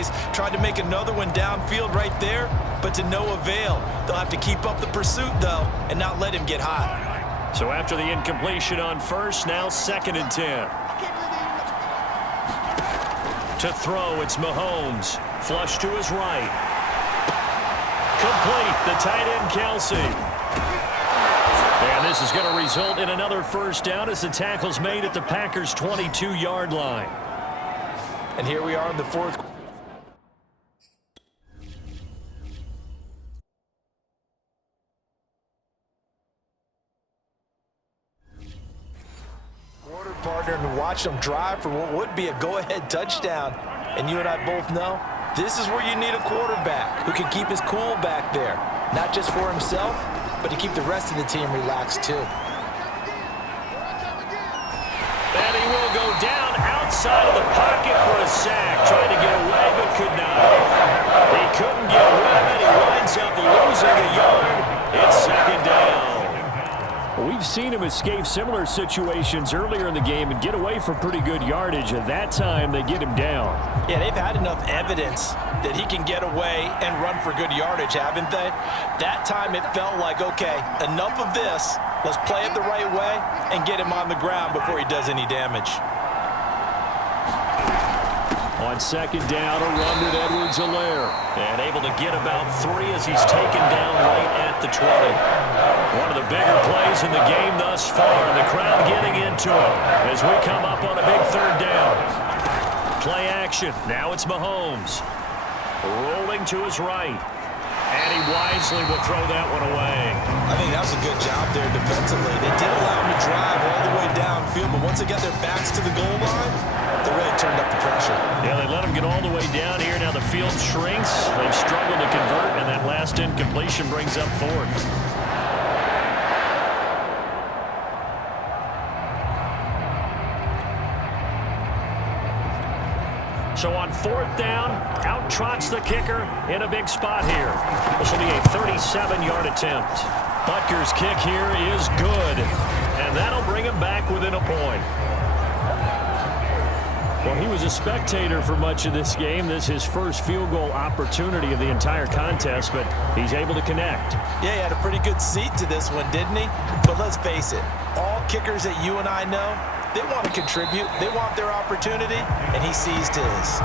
plays, tried to make another one downfield right there, but to no avail. They'll have to keep up the pursuit, though, and not let him get hot. So after the incompletion on first, now 2nd and 10. To throw, it's Mahomes. Flush to his right. Complete, the tight end, Kelsey. And this is going to result in another first down as the tackle's made at the Packers' 22-yard line. And here we are in the fourth quarter. Partner and watch them drive for what would be a go-ahead touchdown. And you and I both know this is where you need a quarterback who can keep his cool back there, not just for himself, but to keep the rest of the team relaxed too. And he will go down outside of the pocket for a sack, trying to get away but could not. He couldn't get rid of it. He winds up losing a yard. It's 2nd down. We've seen him escape similar situations earlier in the game and get away for pretty good yardage. At that time, they get him down. Yeah, they've had enough evidence that he can get away and run for good yardage, haven't they? That time it felt like, okay, enough of this. Let's play it the right way and get him on the ground before he does any damage. On 2nd down, a run with Edwards-Helaire. And able to get about 3 as he's taken down right at the 20. One of the bigger plays in the game thus far, and the crowd getting into it as we come up on a big 3rd down. Play action. Now it's Mahomes. Rolling to his right. And he wisely will throw that one away. I think that was a good job there defensively. They did allow him to drive all the way downfield, but once they got their backs to the goal line, they really turned up the pressure. Yeah, they let him get all the way down here. Now the field shrinks. They've struggled to convert, and that last incompletion brings up 4th. So on 4th down, out trots the kicker in a big spot here. This will be a 37-yard attempt. Butker's kick here is good, and that'll bring him back within a point. Well, he was a spectator for much of this game. This is his first field goal opportunity of the entire contest, but he's able to connect. Yeah, he had a pretty good seat to this one, didn't he? But let's face it, all kickers that you and I know, they want to contribute. They want their opportunity, and he seized his.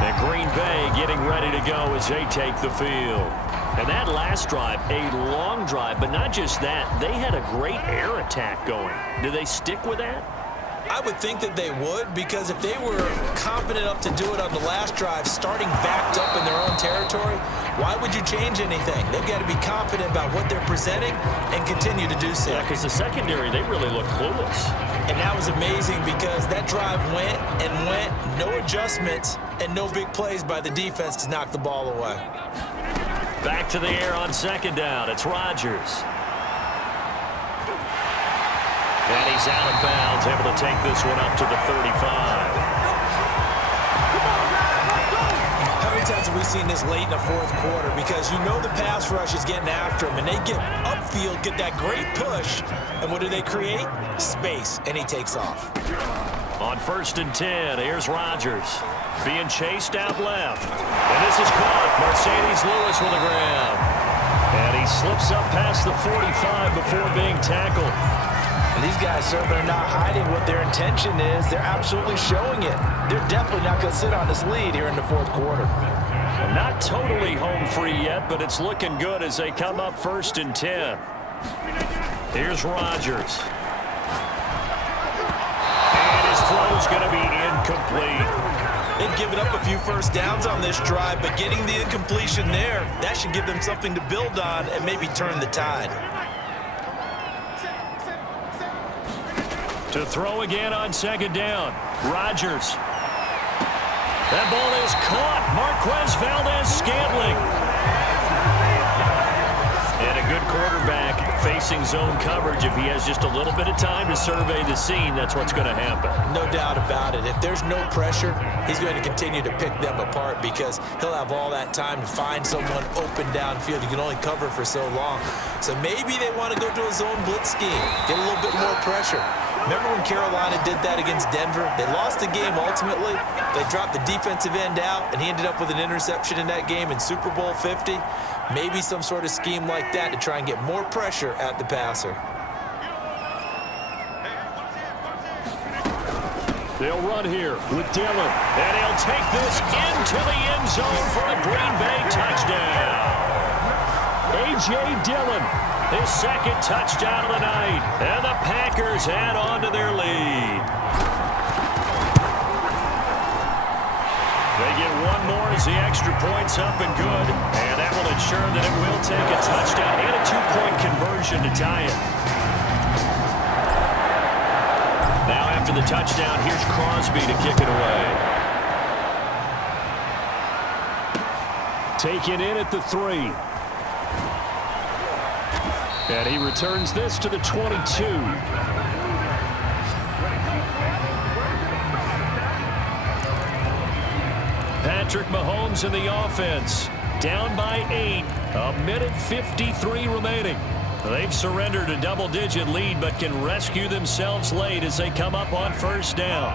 And Green Bay getting ready to go as they take the field. And that last drive, a long drive, but not just that. They had a great air attack going. Do they stick with that? I would think that they would, because if they were confident enough to do it on the last drive, starting backed up in their own territory, why would you change anything? They've got to be confident about what they're presenting and continue to do so. Yeah, because the secondary, they really look clueless. And that was amazing because that drive went and went, no adjustments and no big plays by the defense to knock the ball away. Back to the air on 2nd down. It's Rodgers. And he's out of bounds, able to take this one up to the 35. How many times have we seen this late in the 4th quarter? Because you know the pass rush is getting after him, and they get upfield, get that great push. And what do they create? Space, and he takes off. On 1st and 10, here's Rodgers. Being chased out left. And this is caught. Mercedes Lewis with a grab. And he slips up past the 45 before being tackled. And these guys certainly are not hiding what their intention is. They're absolutely showing it. They're definitely not going to sit on this lead here in the 4th quarter. Not totally home free yet, but it's looking good as they come up 1st and 10. Here's Rodgers. And his throw's going to be incomplete. They've given up a few first downs on this drive, but getting the incompletion there, that should give them something to build on and maybe turn the tide. To throw again on 2nd down. Rodgers. That ball is caught. Marquez Valdez-Scantling. And a good quarterback facing zone coverage. If he has just a little bit of time to survey the scene, that's what's going to happen. No doubt about it. If there's no pressure, he's going to continue to pick them apart because he'll have all that time to find someone open downfield. You can only cover for so long. So maybe they want to go to a zone blitz scheme, get a little bit more pressure. Remember when Carolina did that against Denver? They lost the game ultimately. They dropped the defensive end out, and he ended up with an interception in that game in Super Bowl 50. Maybe some sort of scheme like that to try and get more pressure at the passer. They'll run here with Dillon. And he'll take this into the end zone for a Green Bay touchdown. A.J. Dillon, His second touchdown of the night. And the Packers add on to their lead. They get one more as the extra point's up and good. And that will ensure that it will take a touchdown and a two-point conversion to tie it. Now after the touchdown, here's Crosby to kick it away. taken in at the 3. And he returns this to the 22. Patrick Mahomes in the offense. Down by 8. 1:53 remaining. They've surrendered a double-digit lead, but can rescue themselves late as they come up on first down.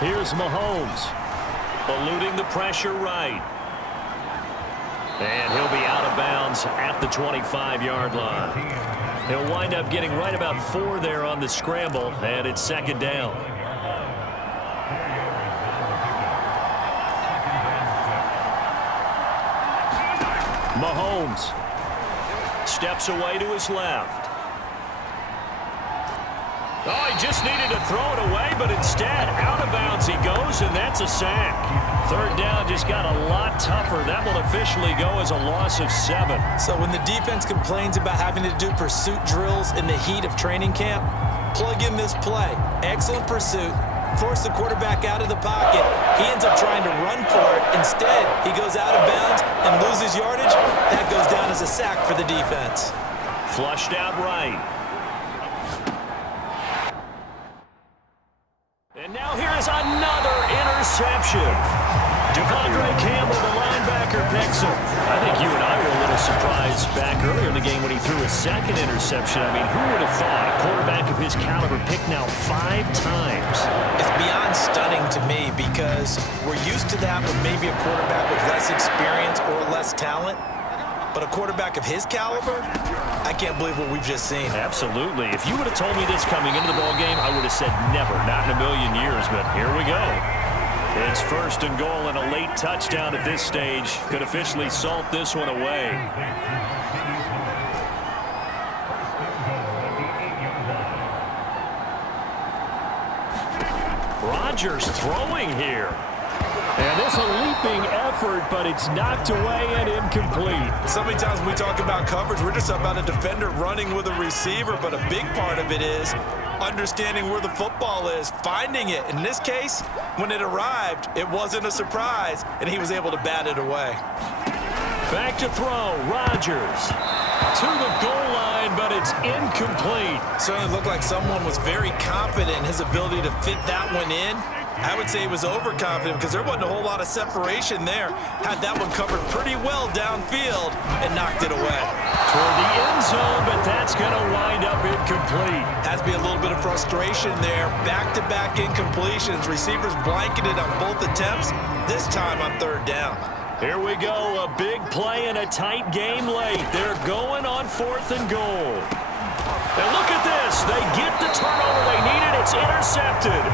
Here's Mahomes. Eluding the pressure right. And he'll be out of bounds at the 25-yard line. He'll wind up getting right about 4 there on the scramble, and it's second down. Mahomes steps away to his left. Oh, he just needed to throw it away, but instead, out of bounds he goes, and that's a sack. Third down just got a lot tougher. That will officially go as a loss of 7. So when the defense complains about having to do pursuit drills in the heat of training camp, plug in this play. Excellent pursuit. Force the quarterback out of the pocket. He ends up trying to run for it. Instead, he goes out of bounds and loses yardage. That goes down as a sack for the defense. Flushed out right. And now here is another interception. Devondre Campbell, the linebacker, picks him. I think you and I were a little surprised back earlier in the game when he threw his second interception. I mean, who would have thought a quarterback of his caliber picked now 5 times? It's beyond stunning to me because we're used to that with maybe a quarterback with less experience or less talent. But a quarterback of his caliber, I can't believe what we've just seen. Absolutely. If you would have told me this coming into the ballgame, I would have said never, not in a million years, but here we go. It's first and goal, and a late touchdown at this stage could officially salt this one away. Rodgers throwing here. And this a leaping effort, but it's knocked away and incomplete. So many times when we talk about coverage, we're just about a defender running with a receiver, but a big part of it is understanding where the football is, finding it. In this case, when it arrived, it wasn't a surprise, and he was able to bat it away. Back to throw, Rodgers to the goal line, but it's incomplete. Certainly looked like someone was very confident in his ability to fit that one in. I would say he was overconfident because there wasn't a whole lot of separation there. Had that one covered pretty well downfield and knocked it away. Toward the end zone, but that's going to wind up incomplete. Has to be a little bit of frustration there. Back-to-back incompletions. Receivers blanketed on both attempts, this time on third down. Here we go, a big play in a tight game late. They're going on 4th and goal. And look at this. They get the turnover they needed. It's intercepted.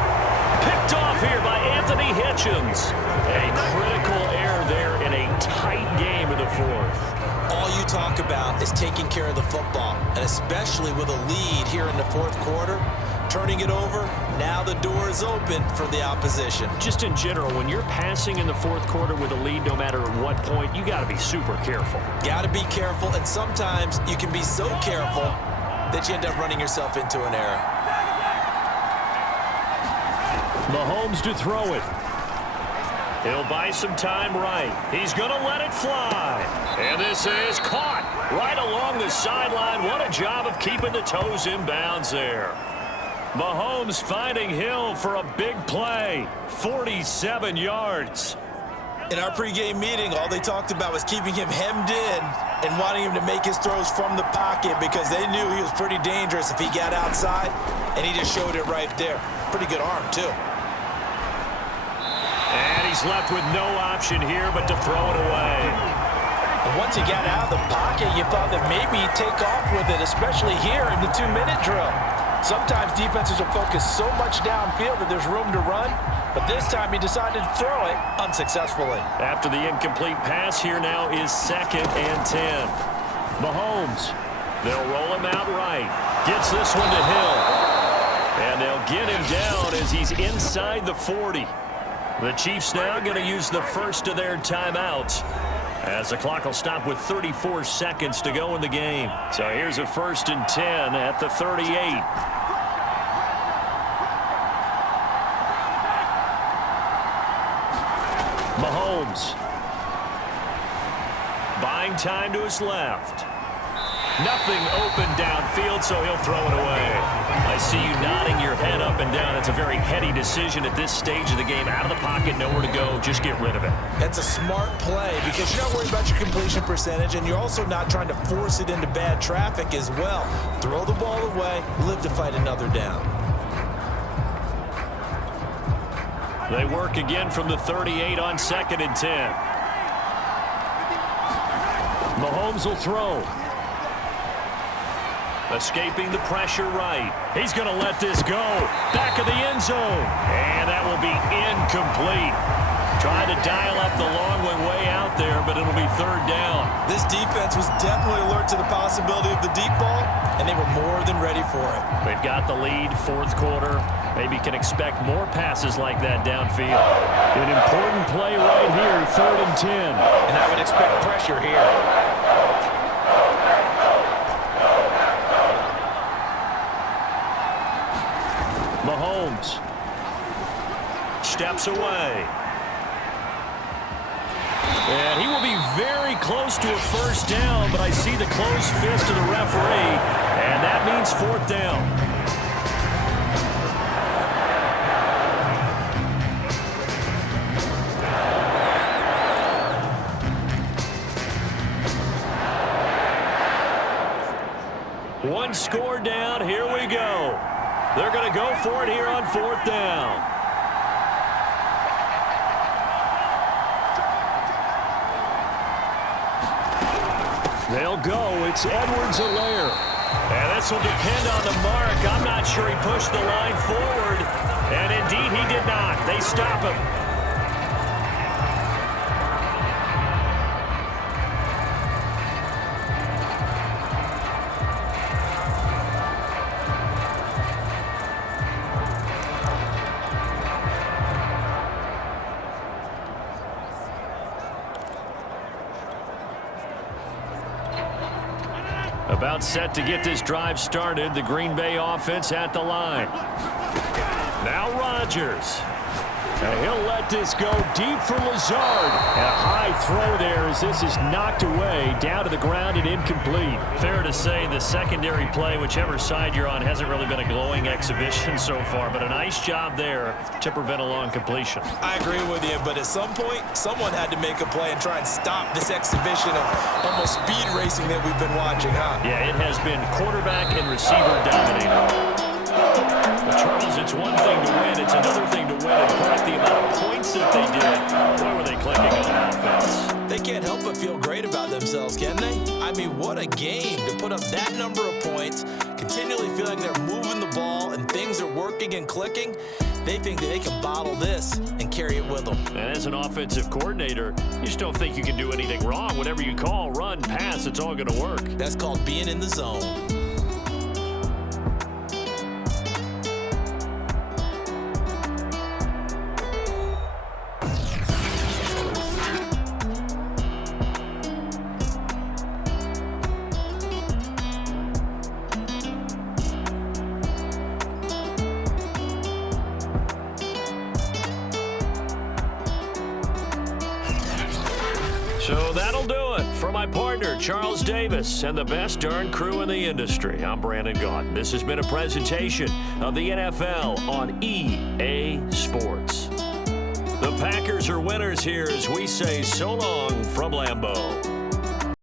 Picked off here by Anthony Hitchens. A critical error there in a tight game in the 4th. All you talk about is taking care of the football, and especially with a lead here in the 4th quarter, turning it over, now the door is open for the opposition. Just in general, when you're passing in the 4th quarter with a lead, no matter at what point, you got to be super careful. Got to be careful, and sometimes you can be so careful that you end up running yourself into an error. Mahomes to throw it. He'll buy some time right. He's going to let it fly. And this is caught right along the sideline. What a job of keeping the toes in bounds there. Mahomes finding Hill for a big play. 47 yards. In our pregame meeting, all they talked about was keeping him hemmed in and wanting him to make his throws from the pocket because they knew he was pretty dangerous if he got outside, and he just showed it right there. Pretty good arm, too. And he's left with no option here but to throw it away. And once he got out of the pocket, you thought that maybe he'd take off with it, especially here in the 2-minute drill. Sometimes defenses will focus so much downfield that there's room to run, but this time he decided to throw it unsuccessfully. After the incomplete pass, here now is 2nd and 10. Mahomes, they'll roll him out right. Gets this one to Hill. And they'll get him down as he's inside the 40. The Chiefs now going to use the first of their timeouts, as the clock will stop with 34 seconds to go in the game. So here's a 1st and 10 at the 38. Mahomes. Buying time to his left. Nothing open downfield, so he'll throw it away. I see you nodding your head up and down. That's a very heady decision at this stage of the game. Out of the pocket, nowhere to go. Just get rid of it. That's a smart play because you're not worried about your completion percentage, and you're also not trying to force it into bad traffic as well. Throw the ball away, live to fight another down. They work again from the 38 on 2nd and 10. Mahomes will throw. Escaping the pressure right. He's going to let this go. Back of the end zone. And that will be incomplete. Trying to dial up the long way out there, but it'll be 3rd down. This defense was definitely alert to the possibility of the deep ball, and they were more than ready for it. They've got the lead, 4th quarter. Maybe can expect more passes like that downfield. An important play right here, 3rd and 10. And I would expect pressure here. Mahomes steps away. And he will be very close to a 1st down, but I see the closed fist of the referee, and that means 4th down. One score down, here we go. They're going to go for it here on 4th down. They'll go. It's Edwards-Helaire. And this will depend on the mark. I'm not sure he pushed the line forward. And indeed, he did not. They stop him. About set to get this drive started. The Green Bay offense at the line. Now Rodgers. And he'll let this go deep for Lazard. And a high throw there as this is knocked away, down to the ground and incomplete. Fair to say the secondary play, whichever side you're on, hasn't really been a glowing exhibition so far, but a nice job there to prevent a long completion. I agree with you, but at some point, someone had to make a play and try and stop this exhibition of almost speed racing that we've been watching, huh? Yeah, it has been quarterback and receiver dominated. But Charles, it's one thing to win, it's another thing to win and put up the amount of points that they did. Boy, were they clicking on offense. They can't help but feel great about themselves, can they? I mean, what a game to put up that number of points, continually feeling they're moving the ball and things are working and clicking. They think that they can bottle this and carry it with them. And as an offensive coordinator, you just don't think you can do anything wrong. Whatever you call, run, pass, it's all going to work. That's called being in the zone. So that'll do it for my partner, Charles Davis, and the best darn crew in the industry. I'm Brandon Gaudin. This has been a presentation of the NFL on EA Sports. The Packers are winners here as we say so long from Lambeau.